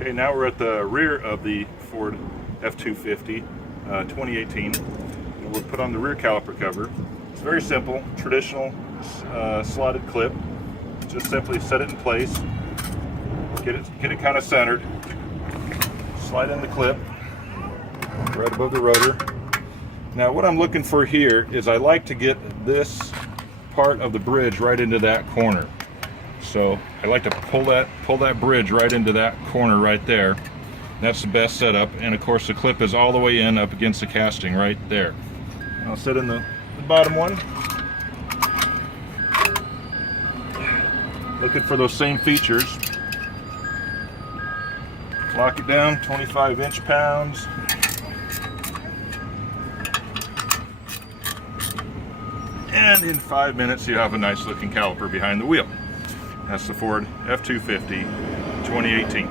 Okay, now we're at the rear of the Ford F-250 2018. And we'll put on the rear caliper cover. It's very simple, traditional slotted clip. Just simply set it in place, get it kind of centered, slide in the clip right above the rotor. Now what I'm looking for here is I like to get this part of the bridge right into that corner. So I like to pull that bridge right into that corner right there. That's the best setup, and of course the clip is all the way in up against the casting right there. I'll set in the bottom one. Looking for those same features. Lock it down, 25 inch-pounds. And in 5 minutes you have a nice looking caliper behind the wheel. That's the Ford F-250 2018.